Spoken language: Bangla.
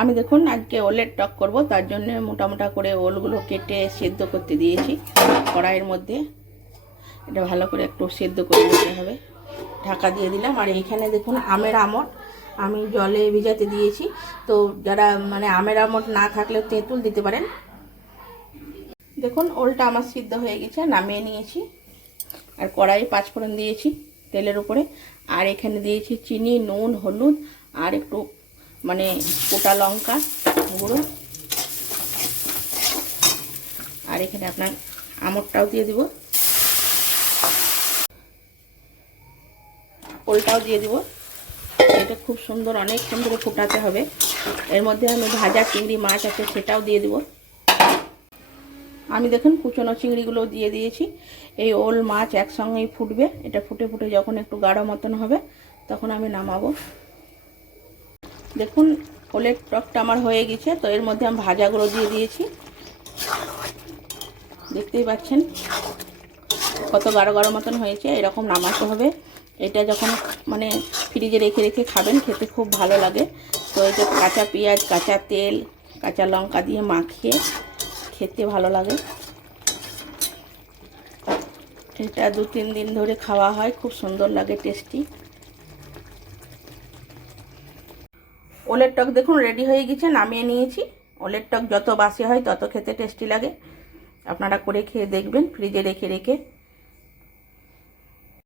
আমি দেখুন আজকে ওলের টক করব, তার জন্য মোটা মোটা করে ওলগুলো কেটে সেদ্ধ করতে দিয়েছি কড়াইয়ের মধ্যে। এটা ভালো করে একটু সেদ্ধ করে নিতে হবে। ঢাকা দিয়ে দিলাম। আর এইখানে দেখুন আমের আমট আমি জলে ভিজাতে দিয়েছি। তো যারা আমের আমট না থাকলে তেঁতুল দিতে পারেন। দেখুন ওলটা আমার সিদ্ধ হয়ে গেছে, নামিয়ে নিয়েছি। আর কড়াইয়ে পাঁচফোড়ন দিয়েছি তেলের উপরে। আর এখানে দিয়েছি চিনি, নুন, হলুদ আর একটু গোটা লঙ্কা গুঁড়ো। আর এখানে আপনার আমড়টাও দিয়ে দিব, ওলটাও দিয়ে দিব। এটা খুব সুন্দর, অনেকক্ষণ ধরে ফোটাতে হবে। এর মধ্যে আমি ভাজা চিংড়ি মাছ আছে সেটাও দিয়ে দিব। আমি দেখুন কুচনো চিংড়িগুলো দিয়ে দিয়েছি। এই ওল মাছ একসঙ্গেই ফুটবে। এটা ফুটে ফুটে যখন একটু গাঢ় মতন হবে তখন আমি নামাবো। দেখুন ওলের টকটা আমার হয়ে গেছে। তো এর মধ্যে আমি ভাজাগুলো দিয়ে দিয়েছি। দেখতেই পাচ্ছেন কত গাঢ় গাঢ় মতন হয়েছে। এরকম নামাতে হবে। এটা যখন ফ্রিজে রেখে রেখে খাবেন খেতে খুব ভালো লাগে। তো এই যে কাঁচা পেঁয়াজ, কাঁচা তেল, কাঁচা লঙ্কা দিয়ে মাখিয়ে খেতে ভালো লাগে। এটা 2-3 দিন ধরে খাওয়া হয়, খুব সুন্দর লাগে, টেস্টি। ওলের টক দেখুন রেডি হয়ে গেছে, নামিয়ে নিয়েছি। ওলের টক যত বাসি হয় তত খেতে টেস্টি লাগে। আপনারা করে খেয়ে দেখবেন ফ্রিজে রেখে রেখে।